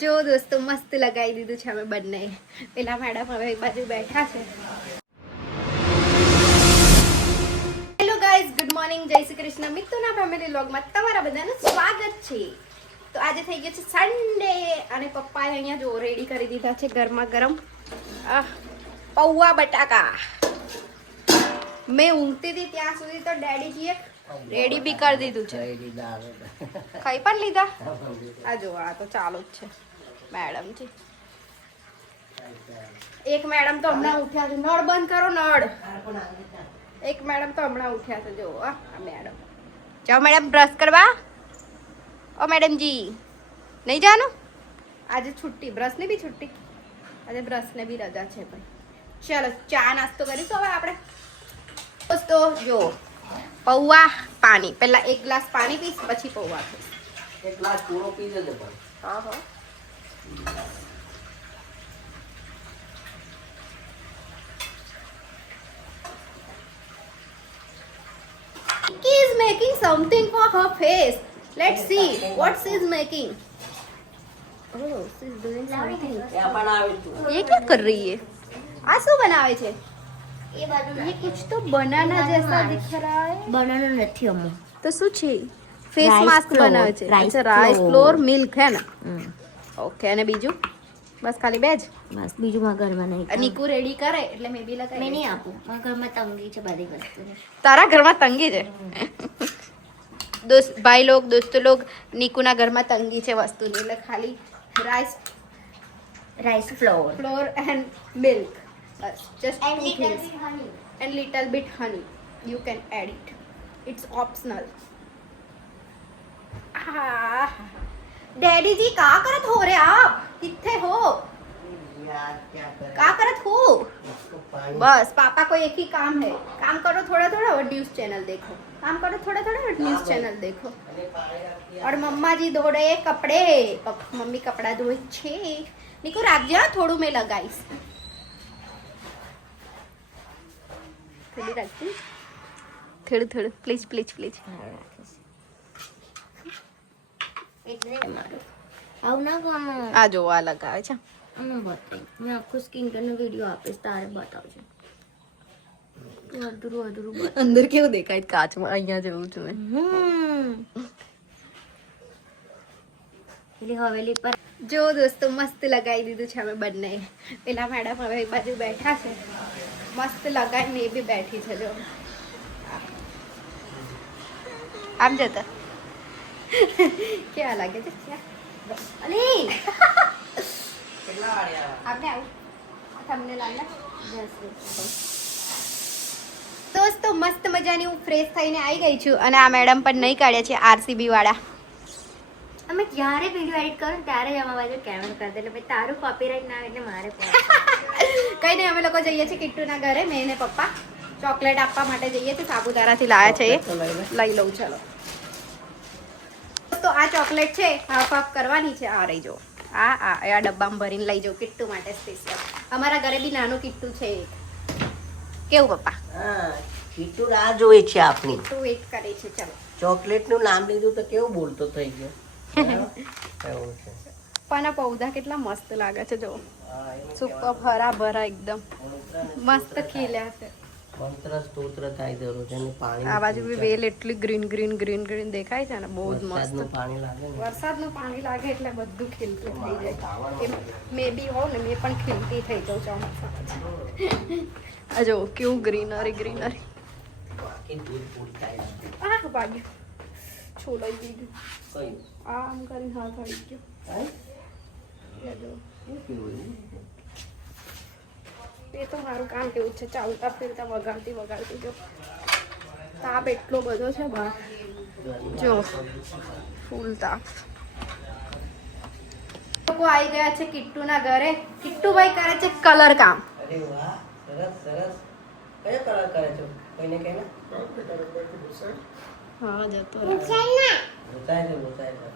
જો દોસ્તો મસ્ત લગાવી દીધું છે અમે બંને. પેલા મેડમ હવે એક બાજુ બેઠા છે. હેલો ગાઈઝ, ગુડ મોર્નિંગ, જય શ્રી કૃષ્ણ. મિત્રોના ફેમિલી વ્લોગમાં તમારા બધાનું સ્વાગત છે. તો આજે થઈ ગયો છે સન્ડે અને પપ્પાએ અહીંયા જો રેડી કરી દીધા છે ગરમા ગરમ પૌવા બટાકા. મેં ઊંઘતી હતી ત્યાં સુધી તો ડેડીજીએ રેડી બી કરી દીધું છે. ખાઈ પણ લીધા. આ જો આ તો ચાલુ જ છે મેડમજી. એક મેડમ તો હમણાં ઉઠ્યા છે. નળ બંધ કરો, નળ. એક મેડમ તો હમણાં ઉઠ્યા છે. જો આ મેડમ. જાઓ મેડમ બ્રશ કરવા. ઓ મેડમજી નહીં જવાનું આજે? છુટ્ટી, બ્રશની બી છુટ્ટી આજે. બ્રશને બી રજા છે ભાઈ. ચલો ચા નાસ્તો કરીશું હવે આપણે. દોસ્તો જો પૌવા પાણી, પહેલા એક ગ્લાસ પાણી પીશ પછી પૌવા પીશ. એક ગ્લાસ પૂરો પી જજો પણ. હા હા. She is making something for her face. Let's see what she is making. Oh, she is doing something. क्या बनावे तू? ये क्या कर रही है? આ શું બનાવે છે? ये कुछ तो बनाना जैसा दिख रहा है. બનાનો નથી અમો તો શું છે? ફેસ Rice માસ્ક flour, બનાવે છે. rice અચ્છા, રાઈસ flour. ફ્લોર મિલ્ક હે ને? ઓકે. અને બીજું બસ ખાલી બે જ? બસ બીજું મારા ઘરમાં નહીં. નીકુ રેડી કરે એટલે મે બી મેં લગાવી. નહીં આપું, મારા ઘરમાં તંગી છે બધી વસ્તુની. તારા ઘરમાં તંગી છે? ભાઈ લોગ, દોસ્તો લોગ, નીકુના ઘરમાં તંગી છે વસ્તુની એટલે ખાલી rice rice floor floor and milk. Bus just and two little things. bit honey. And little bit honey. You can add it. It's optional. Daddy ji क्या करत हो रहे आप? किथे हो? यार क्या करे? क्या करत हो? इसको पानी बस पापा को एक ही काम है. काम करो थोड़ा थोड़ा और न्यूज चैनल देखो. काम करो थोड़ा थोड़ा और न्यूज चैनल देखो. અને પાણી રાખી और मम्मा जी धो रहे कपड़े. मम्मी कपड़ा धोए छे. निको રાખજે થોડું મેં લગાઈશ. થોડી રાખજે. થોડું થોડું પ્લીઝ પ્લીઝ પ્લીઝ. એટલે મારું આવું ના ગમે. આ જો આ લગાવે છે. અમે બતાવી, મેં આખું સ્કિન કેરનો વિડીયો આપીશ, તારે બતાવજો. અધૂરું અધૂરું બતાવ. અંદર કેવું દેખાય કાચમાં? અહીંયા જેવું છું મેં. પેલી હવેલી પર જો દોસ્તો મસ્ત લગાવી દીધું છે અમે બંને. પેલા મેડમ હવે એક બાજુ બેઠા છે. મસ્ત લગાવીને એ બી બેઠી છે. જો આમ જતા કેવા લાગે છે? અલી કેટલા વાળ્યા? આપણે આવું તમને લાગે? દોસ્તો મસ્ત મજાની હું ફ્રેશ થઈને આવી ગઈ છું અને આ મેડમ પણ નહીં કાઢ્યા છે આરસીબી વાળા. અમે જ્યારે વિડીયો એડિટ કરું ને ત્યારે જ અમારા બાજુ કેમેરો કરી દે એટલે ભાઈ તારું કોપીરાઇટ ના આવે એટલે મારે કઈ નહીં, અમે લોકો જઈએ છીએ કિટ્ટુના ઘરે. મેં ને પપ્પા ચોકલેટ આપવા માટે જઈએ છીએ. સાબુતારાથી લાયા છે એ. લઈ લઉં ચલો. તો આ ચોકલેટ છે, હાફ હાફ કરવાની છે. આ રહી જો આ ડબ્બામાં ભરીને લઈ જાઉં કિટ્ટુ માટે સ્પેશિયલ. અમારા ઘરે બી નાનું કિટ્ટુ છે એક. કેવું પપ્પા? હા, કીટુ રાહ જોઈ છે આપની. કિટ્ટુ વેઇટ કરે છે. ચલો. ચોકલેટ નું નામ લીધું તો કેવું બોલતો થઈ ગયો. એવું છે. પાના પૌધા કેટલા મસ્ત લાગે છે. જો હા, એનું સુપર હરા ભરા એકદમ મસ્ત ખીલ્યા છે. મંત્ર સ્તોત્ર થાય દરરોજ અને પાણી આ બાજુ બી વેલ એટલી ગ્રીન ગ્રીન ગ્રીન ગ્રીન દેખાય છે ને બહુ જ મસ્ત. વરસાદનું પાણી લાગે ને. વરસાદનું પાણી લાગે એટલે બધું ખીલતું થઈ જાય. મે બી હોઉં ને મેં પણ ખીલતી થઈ જાઉં ચોમાસામાં. આ જો કેવું ગ્રીનરી ગ્રીનરી. બાકી દૂધ પૂરી થાય છે. આ ભાગ્યું છોડાઈ દીધું. કયું? આમ કરીને હાથ આવી ગયો. હે? આ જો. શું પીવું? એ તો મારું કામ કેવું છે, ચાલતા ફિરતા વગાડતી વગાડતી. જો તાપ એટલો બધો છે બહાર. જો ફૂલ તાપ. લોકો આવી ગયા છે કિટ્ટુના ઘરે. કિટ્ટુભાઈ કરે છે કલર કામ. અરે વાહ, સરસ સરસ. કયો કલર કરે છો? કોઈને કહે ને? હા જતો બતાય છે.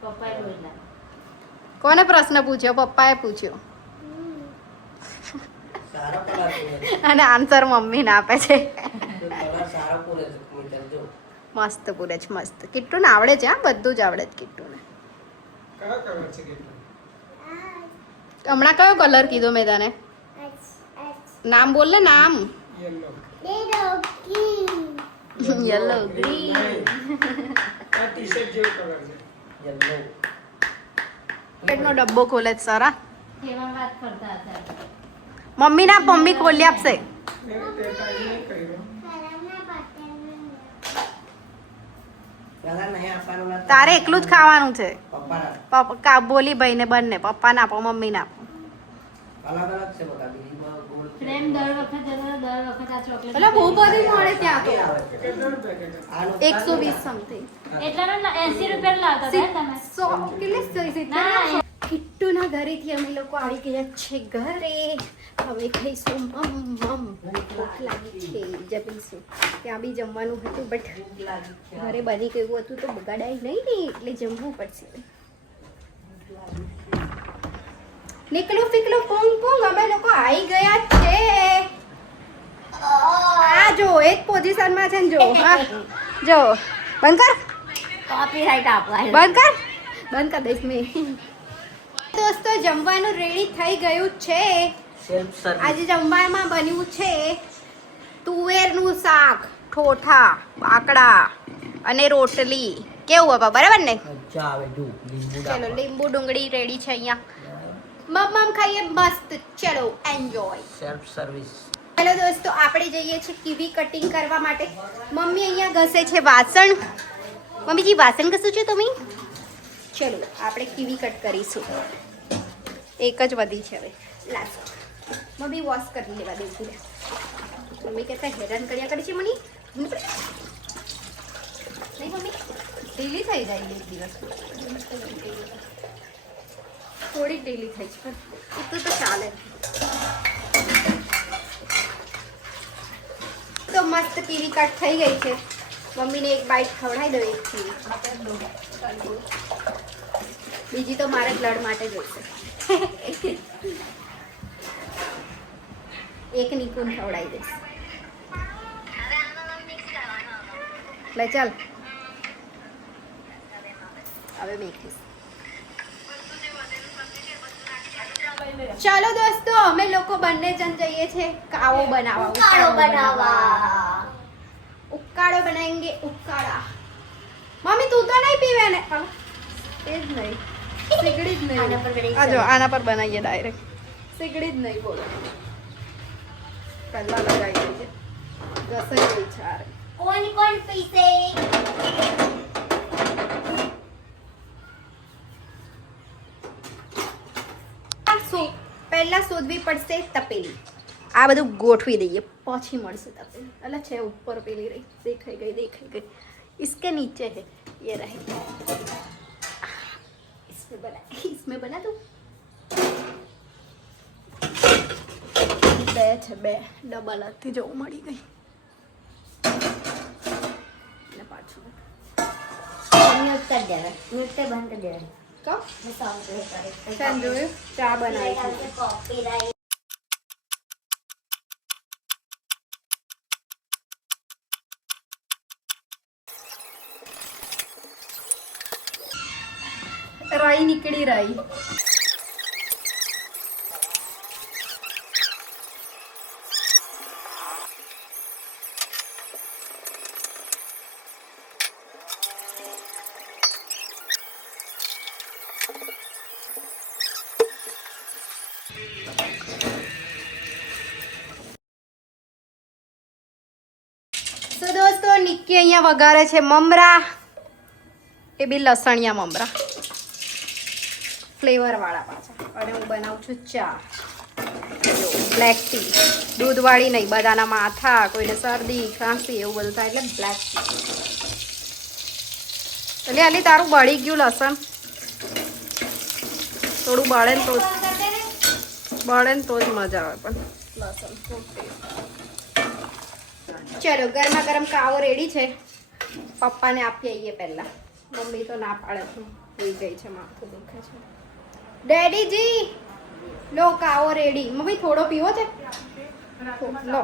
પપ્પાએ રોજના કોને પ્રશ્ન પૂછ્યો? પપ્પાએ પૂછ્યો સારો કલર પૂરે. અને આન્સર મમ્મીને આપે છે. કલર સારો પૂરે છે. મિત્ર જો. મસ્ત પૂરે છે મસ્ત. કિટ્ટુને આવડે છે. હા બધું જ આવડે છે કિટ્ટુને. કયો કલર છે કેટલો? હમણાં કયો કલર કીધો મેં તને? નામ બોલ ને નામ. Yellow green. પેટનો ડબ્બો ખોલે છે સરા. કેવા વાત કરતા હતા. મમ્મી ખોલી આપશે. પેલા નહીં આપવાનું ના તારે એકલું જ ખાવાનું છે. પપ્પાના બોલી ભાઈ ને બંને પપ્પા ના આપો મમ્મી ના આપો. અલગ અલગ છે બધા બીજી ગોળ પ્રેમ દર વખત જતો દર વખત આ ચોકલેટ એટલે બહુ બધી મળે ત્યાં તો. આનું 120 સમથિંગ. એટલાનો 80 રૂપિયા લાવતા હતા તમે. કેટલે કિટ્ટુના ઘરેથી અમે લોકો આવી ગયા છે ઘરે. હવે ખાઈશું ભૂખ લાગી છે જમીશું. ત્યાં બી જમવાનું હતું બટ ઘરે બની ગયું હતું તો બગાડાય નહીં ને એટલે જમવું પડશે. નીકળું ફીકલું પોંગ પોંગ અમે લોકો આવી ગયા છે. આ જો એક પોઝિશનમાં છે ને જો હા જો બંધ કર કોપીરાઈટ આપવા બંધ કર દઈશ મેં. દોસ્તો જમવાનું રેડી થઈ ગયું છે. સેલ્ફ સર્વિસ આજે જમવામાં બન્યું છે તુવેરનું શાક, ઠોઠા, બાકડા અને રોટલી. કેવું બાપા બરાબર ને? મજા આવે જો લીંબુ ચલો લીંબુ ડુંગળી રેડી છે અહીંયા. મમ ખાઈએ મસ્ત. ચલો એન્જોય. સેલ્ફ સર્વિસ હેલો દોસ્તો આપણે જઈએ છીએ કીવી કટિંગ કરવા માટે. મમ્મી અહીંયા ઘસે છે વાસણ. મમ્મીજી વાસણ ઘસું છો તમે? ચલો આપણે કીવી કટ કરીશું. એક જ વધી છે હવે લાસ્ટ. મમ્મી વોશ કરી લેવા દેતી રે. મમ્મી કહેતા હેરાન કર્યા કરે છે મને. નહીં મમ્મી ઢીલી થઈ જાય એક દિવસ. થોડી ઢીલી થઈ છે પણ એટલું તો ચાલે. તો મસ્ત કીવી કટ થઈ ગઈ છે. મમ્મીને એક બાઈટ ખવડાવી દો એક કીવી. બીજી તો મારે બ્લડ માટે જોઈશે. એક નિકુન ખવડાવી દઈશ. લે ચાલ હવે મેકીશ. ચાલો દોસ્તો અમે લોકો બંને જણ જઈએ છે કાવો બનાવવા. ઉકાળો બનાવવા. ઉકાળો બનાએંગે ઉકાળા. મમ્મી તું તો નહીં પીવે ને? એ જ નહીં સિગડી જ નહીં. આના પર કરી આ જો આના પર બનાવીએ ડાયરેક્ટ. સિગડી જ નહીં બોલો. પહેલા લગાવી દઈએ. ઘસાઈ ગઈ છે આ રહી. કોણ પીસે? પહેલા શોધવી પડશે તપેલી. આ બધું ગોઠવી દઈએ પછી મળશે તપેલી. એટલે છે ઉપર પેલી રહી. દેખાઈ ગઈ. इसके नीचे है ये रहे. इसमें बना दूं. બે છે બે ડબલ હાથથી જવું મળી ગઈ. ને પાછું મ્યુટ કરી દેવા. મ્યુટ તે બંધ કરી દેવા. તો હું સાઉન્ડ પ્લે કરીશ. ચાલ જોયું ચા બનાવી છે. કોપીરાઈટ. રાઈ નીકળી રાઈ. તો દોસ્તો નિક્કી અહીંયા વઘારે છે મમરા. એ બી લસણિયા મમરા ફ્લેવર વાળા પાછા. અને હું બનાવું છું ચા. બ્લેક ટી દૂધવાળી નહીં. બધાના માથા કોઈને શરદી ખાંસી એવું બધું થાય એટલે બ્લેક ટી. એટલે આલી તારું બળી ગયું લસણ. થોડું બળે ને તો જ મજા આવે. પણ લસણ ચલો ગરમા ગરમ કાવો રેડી છે. પપ્પાને આપી આવીએ પહેલા. મમ્મી તો ના પાડે છે. સુઈ ગઈ છે. માથું દુખે છે. ડેડીજી લો કાવો રેડી. મમ્મી થોડો પીવો છે? લો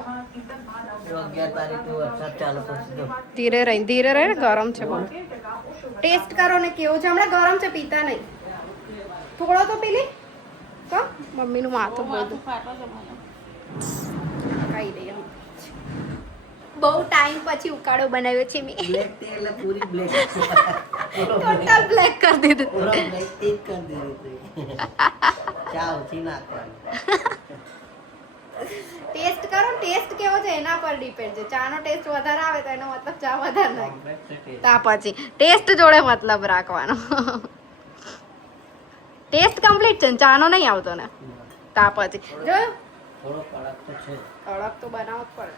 11 તારીખનો વરસાદ ચાલુ થશે જો. ધીરે રહી ને ગરમ છે બહુ. ટેસ્ટ કરો ને કેવો છે. હમણાં ગરમ છે પીતા નહીં. થોડો તો પી લે કો મમ્મીનું માથું માથું બધું ફાટો છે મને. કઈ નહીં બહુ ટાઈમ પછી ઉકાળો બનાવ્યો છે મેં બ્લેક ટી એટલે પૂરી બ્લેક ટોટલ બ્લેક કરી દીધું પૂરો બ્લેક ટી જ કરી દીધી ચા ઓછી નાખવાની. ટેસ્ટ કરો ટેસ્ટ કેવો છે એના પર ડિપેન્ડ છે ચાનો ટેસ્ટ વધારે આવે તો એનો મતલબ ચા વધારે નાખે Complete taste. તા પછી ટેસ્ટ જોડે મતલબ રાખવાનો ટેસ્ટ કમ્પ્લીટ છે ને ચાનો નહીં આવતો ને તા પછી જો થોડો કડક તો છે. કડક તો બનાવવો જ પડે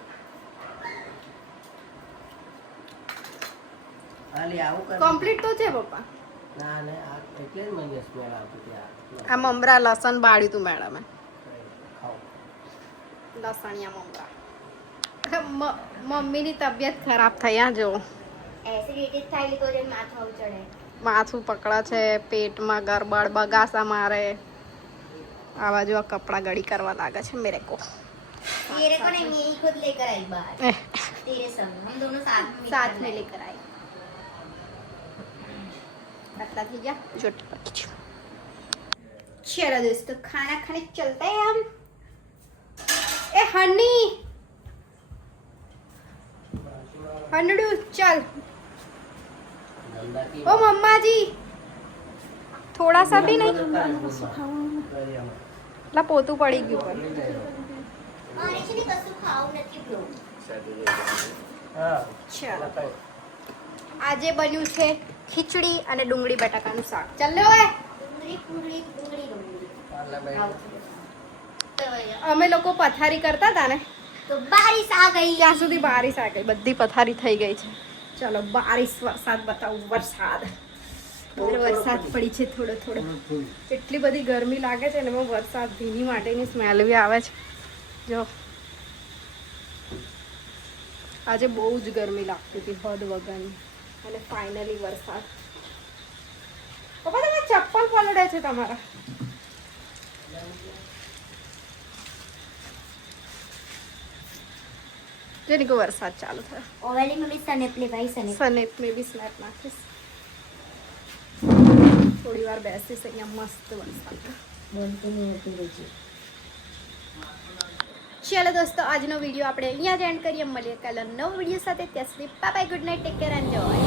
ખાલી આવું કર. કમ્પ્લીટ તો છે પપ્પા ના ને આ એટલે જ મને સ્મેલ આવતી હતી આ. આ મમરા લસણ બાળ્યું તું મેડમે ખાઓ. લસણિયા મમરા મમ્મીની તબિયત ખરાબ થઈ આ જો એસિડિટી થાય એટલે તો જ માથું આવું ચડે. માથું પકડા છે પેટમાં ગરબડ બગાસા મારે આ બાજુ આ કપડા ગળી કરવા લાગે છે મેરે કો तेरे को नहीं मैं ही खुद लेकर आई बाहर तेरे संग हम दोनों साथ में लेकर आई आटला થઈ ગયા જોટી બાકી છે चलो दोस्तों खाना खाने चलते हैं हम ए हनी हनडू चल ગંદા કી ओ मम्मा जी थोड़ा सा भी नहीं ला પોતું પડી ગયું પર મારે છે ને કશું ખાવું નથી બ્રો. હા ચાલો આજે બન્યું છે ખીચડી અને ડુંગળી બટાકાનું શાક ચાલ લે ઓય ડુંગળી પાર્લા બેઠ. આવું છે. તો અમે લોકો પથારી કરતા હતા ને તો બારિશ આ ગઈ. ત્યાં સુધી બારિશ આ ગઈ બધી પથારી થઈ ગઈ છે ચલો બારિશ વરસાદ બતાવું વરસાદ વરસાદ પડી છે થોડો થોડો એટલી બધી ગરમી લાગે છે ને એમાં વરસાદ ભીની માટેની સ્મેલ બી આવે છે જો આજે બહુ જ ગરમી લાગતી હતી હદ વગરની અને ફાઇનલી વરસાદ પપ્પા તમે ચપ્પલ પલળે છે તમારા જેની કો વરસાદ ચાલુ થયો ઓવેલી में भी सनेप ले भाई सनेप. સનેપ મેં બી સ્નેપ નાખીશ થોડી વાર બેસીશ અહીંયા મસ્ત વરસાદ બોલતી નહીં હોતી रुचि. ચાલો દોસ્તો આજનો વિડીયો આપણે અહીંયા જ એન્ડ કરીએ મળીએ કાલે નવો વિડીયો સાથે ત્યાં સુધી bye bye good night take care and enjoy